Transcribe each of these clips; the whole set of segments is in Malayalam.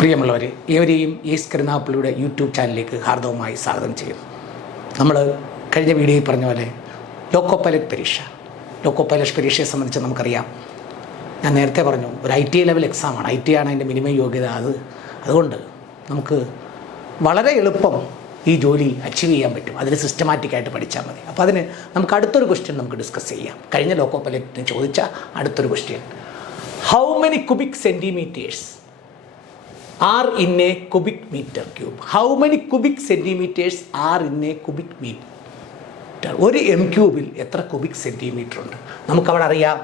പ്രിയമുള്ളവരെ ഏവരെയും യേസ് കരുനാപ്പിളിയുടെ യൂട്യൂബ് ചാനലിലേക്ക് ഹാർദവമായി സ്വാഗതം ചെയ്യുന്നു. നമ്മൾ കഴിഞ്ഞ വീഡിയോയിൽ പറഞ്ഞ പോലെ ലോക്കോ പൈലറ്റ് പരീക്ഷ. ലോക്കോ പൈലറ്റ് പരീക്ഷയെ സംബന്ധിച്ച് നമുക്കറിയാം. ഞാൻ നേരത്തെ പറഞ്ഞു ഒരു ഐ ടി ലെവൽ എക്സാമാണ് ഐ ടി ആണ് അതിന്റെ മിനിമം യോഗ്യത അത്. അതുകൊണ്ട് നമുക്ക് വളരെ എളുപ്പം ഈ ജോലി അച്ചീവ് ചെയ്യാൻ പറ്റും. അതിന് സിസ്റ്റമാറ്റിക്കായിട്ട് പഠിച്ചാൽ മതി. അപ്പോൾ അതിന് നമുക്ക് അടുത്തൊരു ക്വസ്റ്റ്യൻ നമുക്ക് ഡിസ്കസ് ചെയ്യാം. കഴിഞ്ഞ ലോക്കോ പൈലറ്റിന് ചോദിച്ച അടുത്തൊരു question how many cubic centimetres are in a cubic metre cube how many cubic centimetres are in a cubic metre ഒരു എം ക്യൂബിൽ എത്ര കുബിക് സെന്റിമീറ്റർ ഉണ്ട്? നമുക്കവിടെ അറിയാം.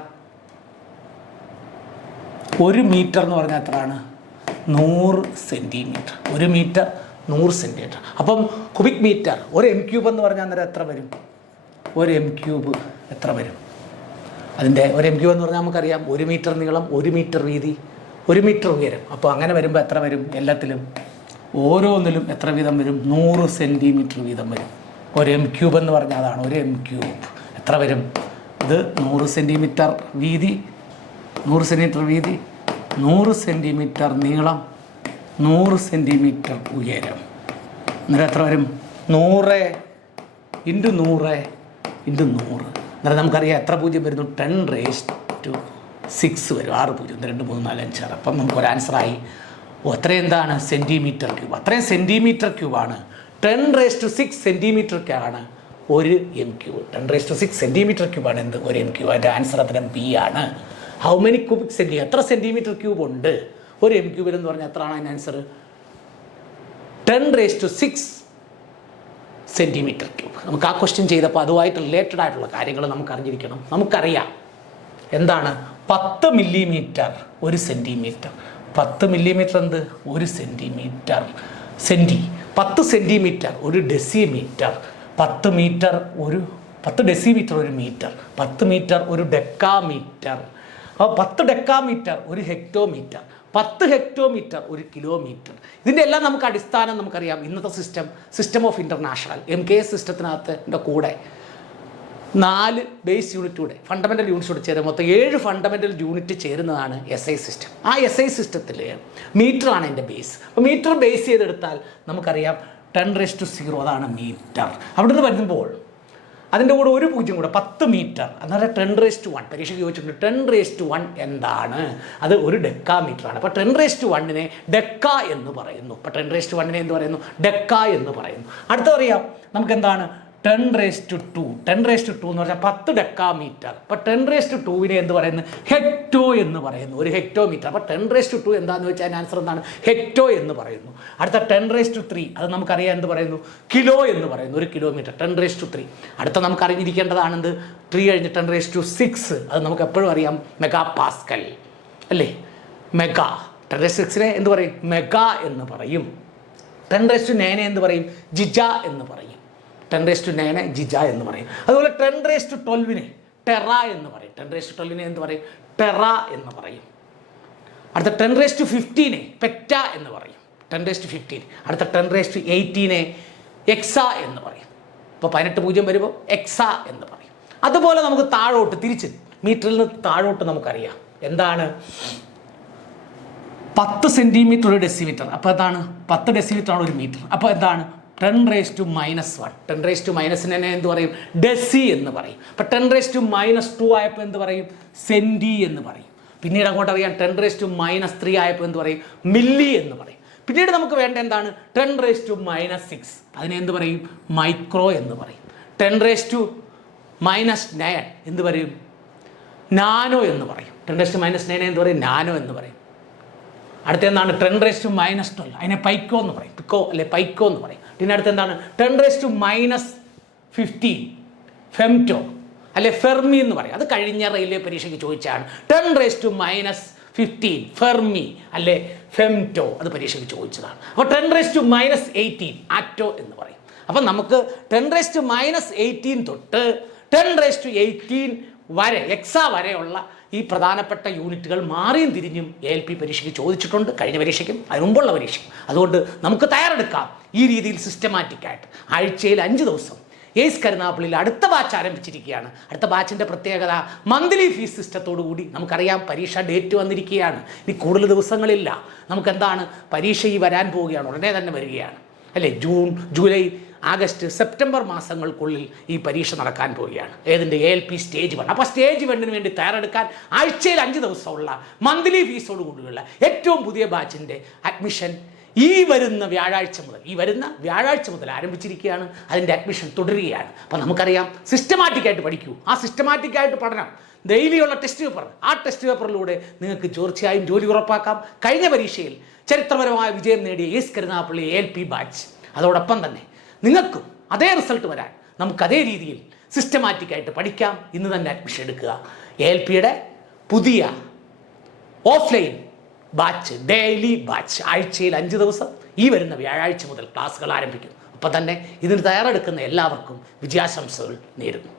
ഒരു മീറ്റർ എന്ന് പറഞ്ഞാൽ എത്രയാണ്? നൂറ് സെന്റിമീറ്റർ ഒരു മീറ്റർ നൂറ് സെന്റിമീറ്റർ അപ്പം കുബിക് മീറ്റർ ഒരു എം ക്യൂബ് എന്ന് പറഞ്ഞാൽ അന്നേരം എത്ര വരും? ഒരു എം ക്യൂബ് എത്ര വരും? അതിന്റെ ഒരു എം ക്യൂബ് എന്ന് പറഞ്ഞാൽ നമുക്കറിയാം. ഒരു മീറ്റർ നീളം ഒരു മീറ്റർ വീതി. ഒരു മീറ്റർ ഉയരം. അപ്പോൾ അങ്ങനെ വരുമ്പോൾ എത്ര വരും എല്ലാത്തിലും? ഓരോന്നിലും എത്ര വീതം വരും? നൂറ് സെന്റിമീറ്റർ വീതം വരും. ഒരു എം ക്യൂബ് എന്ന് പറഞ്ഞാൽ അതാണ് ഒരു എം ക്യൂബ് എത്ര വരും? ഇത് നൂറ് സെന്റിമീറ്റർ വീതി. നൂറ് സെന്റിമീറ്റർ വീതി. നൂറ് സെന്റിമീറ്റർ നീളം. നൂറ് സെന്റിമീറ്റർ ഉയരം. അന്നേരം എത്ര വരും? നൂറ് ഇന്റു നൂറ് ഇന്റു നൂറ്. അന്നേരം നമുക്കറിയാം എത്ര പൂജ്യം വരുന്നു? ടെൻ റേസ് ടു സിക്സ് വരും. ആറ് പൂജ്യം രണ്ട് മൂന്ന് നാല് അഞ്ച് ആറ്. അപ്പം നമുക്കൊരു ആൻസറായി അത്രയും എന്താണ്? സെന്റിമീറ്റർ ക്യൂബ് അത്രയും centimetre ക്യൂബാണ് ten raise to six centimetre ആണ് ഒരു M cube ten raise to six centimetre ക്യൂബാണ് എന്ത്? ഒരു എം ക്യൂബ് അതിന്റെ ആൻസർ അത്തരം ബി ആണ്. ഹൗ മെനി ക്യൂബിക് സെന്റി എത്ര സെന്റിമീറ്റർ ക്യൂബ് ഉണ്ട്? ഒരു എം ക്യൂബിൽ എന്ന് പറഞ്ഞാൽ എത്രയാണ് അതിന്റെ answer ten raise to six centimetre cube നമുക്ക് ആ ക്വസ്റ്റ്യൻ ചെയ്തപ്പോൾ അതുമായിട്ട് റിലേറ്റഡ് ആയിട്ടുള്ള കാര്യങ്ങൾ നമുക്ക് അറിഞ്ഞിരിക്കണം നമുക്കറിയാം. എന്താണ്? പത്ത് മില്ലിമീറ്റർ ഒരു സെന്റിമീറ്റർ പത്ത് മില്ലിമീറ്റർ എന്ത്? ഒരു സെന്റിമീറ്റർ സെന്റി പത്ത് സെന്റിമീറ്റർ ഒരു ഡെസിമീറ്റർ. പത്ത് മീറ്റർ ഒരു പത്ത് ഡെസിമീറ്റർ ഒരു മീറ്റർ. പത്ത് മീറ്റർ ഒരു ഡെക്കാമീറ്റർ. അപ്പോൾ പത്ത് ഡെക്കാമീറ്റർ ഒരു ഹെക്ടോമീറ്റർ. പത്ത് ഹെക്ടോമീറ്റർ ഒരു കിലോമീറ്റർ. ഇതിന്റെ എല്ലാം നമുക്ക് അടിസ്ഥാനം നമുക്കറിയാം. ഇന്നത്തെ system system of international M K S സിസ്റ്റത്തിനകത്ത് കൂടെ. നാല് ബേസ് യൂണിറ്റൂടെ ഫണ്ടമെന്റൽ യൂണിറ്റ്സൂടെ ചേരുന്ന മൊത്തം ഏഴ് ഫണ്ടമെന്റൽ യൂണിറ്റ് ചേരുന്നതാണ് എസ് ഐ സിസ്റ്റം ആ എസ് ഐ സിസ്റ്റത്തിൽ മീറ്ററാണ് എന്റെ ബേസ് അപ്പോൾ മീറ്റർ ബേസ് ചെയ്തെടുത്താൽ നമുക്കറിയാം ടെൻ റേസ് ടു സീറോ അതാണ് മീറ്റർ അവിടെ നിന്ന് വരുമ്പോൾ അതിന്റെ കൂടെ ഒരു പൂജ്യം കൂടെ പത്ത് മീറ്റർ അന്നേരം ടെൻ റേസ് ടു വൺ പരീക്ഷയ്ക്ക് ചോദിച്ചിട്ടുണ്ട് ടെൻ റേസ് ടു വൺ എന്താണ്? അത് ഒരു ഡെക്ക മീറ്ററാണ് അപ്പോൾ ടെൻ റേസ് ടു വണ്ണിനെ ഡെക്ക എന്ന് പറയുന്നു. അപ്പോൾ ടെൻ റേസ് ടു വണ്ണിനെ എന്ന് പറയുന്നു? ഡെക്ക എന്ന് പറയുന്നു. അടുത്തറിയാം നമുക്കെന്താണ്? Ten raise to two ten raise to two എന്ന് പറഞ്ഞാൽ പത്ത് ഡെക്കാ മീറ്റർ അപ്പോൾ ടെൻ റേസ് ടു ടുവിനെ എന്ത് പറയുന്നു? ഹെക്ടോ എന്ന് പറയുന്നു. ഒരു ഹെക്ടോ മീറ്റർ അപ്പോൾ ടെൻ റേസ് ടു ടു എന്താണെന്ന് വെച്ചാൽ ആൻസർ എന്താണ്? ഹെക്ടോ എന്ന് പറയുന്നു. അടുത്ത ടെൻ റേസ് ടു ത്രീ അത് നമുക്കറിയാം എന്ത് പറയുന്നു? കിലോ എന്ന് പറയുന്നു. ഒരു kilometre ten raise to three അടുത്ത നമുക്ക് അറിഞ്ഞിരിക്കേണ്ടതാണെന്ത് ത്രീ കഴിഞ്ഞ് ടെൻ റേസ് ടു സിക്സ് അത് നമുക്ക് എപ്പോഴും അറിയാം. മെഗാ പാസ്കൽ അല്ലേ മെഗാ ടെൻ റേസ് സിക്സിനെ എന്ത് പറയും? മെഗാ എന്ന് പറയും. ടെൻ റേസ് ടു നയനെ എന്ന് പറയും? ജിജ എന്ന് പറയും. ടെൻ റേസ് ടു നയനെ ജിജ എന്ന് പറയും. അതുപോലെ ടെൻ റേസ് ടു ട്വൽവിനെ ടെറ എന്ന് പറയും. ടെൻ റേസ് ടു ട്വൽവിനെ എന്ത് പറയും? ടെറ എന്ന് പറയും. അടുത്ത ടെൻ റേസ് ടു ഫിഫ്റ്റീനെ പെറ്റ എന്ന് പറയും. ടെൻ റേസ് ടു ഫിഫ്റ്റീൻ അടുത്ത ടെൻ റേസ് ടു എയ്റ്റീനെ എക്സ എന്ന് പറയും. ഇപ്പോൾ പതിനെട്ട് പൂജ്യം വരുമ്പോൾ എക്സ എന്ന് പറയും. അതുപോലെ നമുക്ക് താഴോട്ട് തിരിച്ച് മീറ്ററിൽ നിന്ന് താഴോട്ട് നമുക്കറിയാം. എന്താണ്? പത്ത് സെന്റിമീറ്റർ ഒരു ഡെസിമീറ്റർ അപ്പോൾ എന്താണ്? പത്ത് ഡെസിമീറ്റർ ആണ് ഒരു മീറ്റർ അപ്പോൾ എന്താണ്? Ten raise to minus one ten raise to മൈനസിനെ എന്ത് പറയും? ഡെസി എന്ന് പറയും. അപ്പോൾ ten raise to minus two ആയപ്പോൾ എന്ത് പറയും? സെന്റി എന്ന് പറയും. പിന്നീട് അങ്ങോട്ട് അറിയാം. Ten raise to minus three ആയപ്പോൾ എന്ത് പറയും? മില്ലി എന്ന് പറയും. പിന്നീട് നമുക്ക് വേണ്ട എന്താണ്? Ten raise to minus six അതിനെ എന്ത് പറയും? മൈക്രോ എന്ന് പറയും. Ten raise to minus nine എന്ത് പറയും? നാനോ എന്ന് പറയും. Ten raise to minus nine എന്ത് പറയും? നാനോ എന്ന് പറയും. അടുത്ത എന്താണ്? Ten raise to minus twelve അതിനെ പൈക്കോ എന്ന് പറയും. പിക്കോ അല്ലെ പൈക്കോ എന്ന് പറയും. പിന്നെ അടുത്ത് എന്താണ്? Ten raise to minus fifteen femto അല്ലെ ഫെർമി എന്ന് പറയും. അത് കഴിഞ്ഞ റെയിൽവേ പരീക്ഷയ്ക്ക് ചോദിച്ചാണ് ten raise to minus fifteen fermi അല്ലെ ഫെംറ്റോ അത് പരീക്ഷയ്ക്ക് ചോദിച്ചതാണ്. അപ്പോൾ ten raise to minus eighteen atto എന്ന് പറയും. അപ്പം നമുക്ക് ten raise to minus eighteen തൊട്ട് ടെൻ റേസ് ടു എയ്റ്റീൻ വരെ എക്സാ വരെയുള്ള ഈ പ്രധാനപ്പെട്ട യൂണിറ്റുകൾ മാറിയും തിരിഞ്ഞും എ എൽ പി പരീക്ഷയ്ക്ക് ചോദിച്ചിട്ടുണ്ട്. കഴിഞ്ഞ പരീക്ഷയ്ക്കും അതിന് മുമ്പുള്ള പരീക്ഷയ്ക്കും. അതുകൊണ്ട് നമുക്ക് തയ്യാറെടുക്കാം ഈ രീതിയിൽ സിസ്റ്റമാറ്റിക്കായിട്ട് ആഴ്ചയിൽ അഞ്ച് ദിവസം. എയ്സ് കരുനാപ്പിളിൽ അടുത്ത ബാച്ച് ആരംഭിച്ചിരിക്കുകയാണ്. അടുത്ത ബാച്ചിന്റെ പ്രത്യേകത മന്ത്ലി ഫീസ് സിസ്റ്റത്തോടു കൂടി നമുക്കറിയാം പരീക്ഷ ഡേറ്റ് വന്നിരിക്കുകയാണ്. ഇനി കൂടുതൽ ദിവസങ്ങളില്ല. നമുക്കെന്താണ്? പരീക്ഷ ഈ വരാൻ പോവുകയാണ്. ഉടനെ തന്നെ വരികയാണ്. അല്ലേ? ജൂൺ ജൂലൈ ആഗസ്റ്റ് സെപ്റ്റംബർ മാസങ്ങൾക്കുള്ളിൽ ഈ പരീക്ഷ നടക്കാൻ പോവുകയാണ്. ഏതിന്റെ? A L P stage one. അപ്പോൾ സ്റ്റേജ് വണ്ണിന് വേണ്ടി തയ്യാറെടുക്കാൻ ആഴ്ചയിൽ അഞ്ച് ദിവസമുള്ള മന്ത്ലി ഫീസോട് കൂടിയുള്ള ഏറ്റവും പുതിയ ബാച്ചിന്റെ അഡ്മിഷൻ ഈ വരുന്ന വ്യാഴാഴ്ച മുതൽ ഈ വരുന്ന വ്യാഴാഴ്ച മുതൽ ആരംഭിച്ചിരിക്കുകയാണ് അതിന്റെ അഡ്മിഷൻ തുടരുകയാണ്. അപ്പോൾ നമുക്കറിയാം സിസ്റ്റമാറ്റിക്കായിട്ട് പഠിക്കൂ. ആ സിസ്റ്റമാറ്റിക്കായിട്ട് പഠനം ഡെയിലിയുള്ള ടെസ്റ്റ് പേപ്പർ ആ ടെസ്റ്റ് പേപ്പറിലൂടെ നിങ്ങൾക്ക് തീർച്ചയായും ജോലി ഉറപ്പാക്കാം. കഴിഞ്ഞ പരീക്ഷയിൽ ചരിത്രപരമായ വിജയം നേടിയ S Karunagappally L P batch അതോടൊപ്പം തന്നെ നിങ്ങൾക്കും അതേ റിസൾട്ട് വരാൻ നമുക്ക് അതേ രീതിയിൽ സിസ്റ്റമാറ്റിക്കായിട്ട് പഠിക്കാം. ഇന്ന് തന്നെ അഡ്മിഷൻ എടുക്കുക. എ എൽ പിയുടെ പുതിയ ഓഫ്ലൈൻ ബാച്ച് ഡെയിലി ബാച്ച് ആഴ്ചയിൽ അഞ്ച് ദിവസം ഈ വരുന്ന വ്യാഴാഴ്ച മുതൽ ക്ലാസ്സുകൾ ആരംഭിക്കും അപ്പം തന്നെ ഇതിന് തയ്യാറെടുക്കുന്ന എല്ലാവർക്കും വിജയാശംസകൾ നേരുന്നു.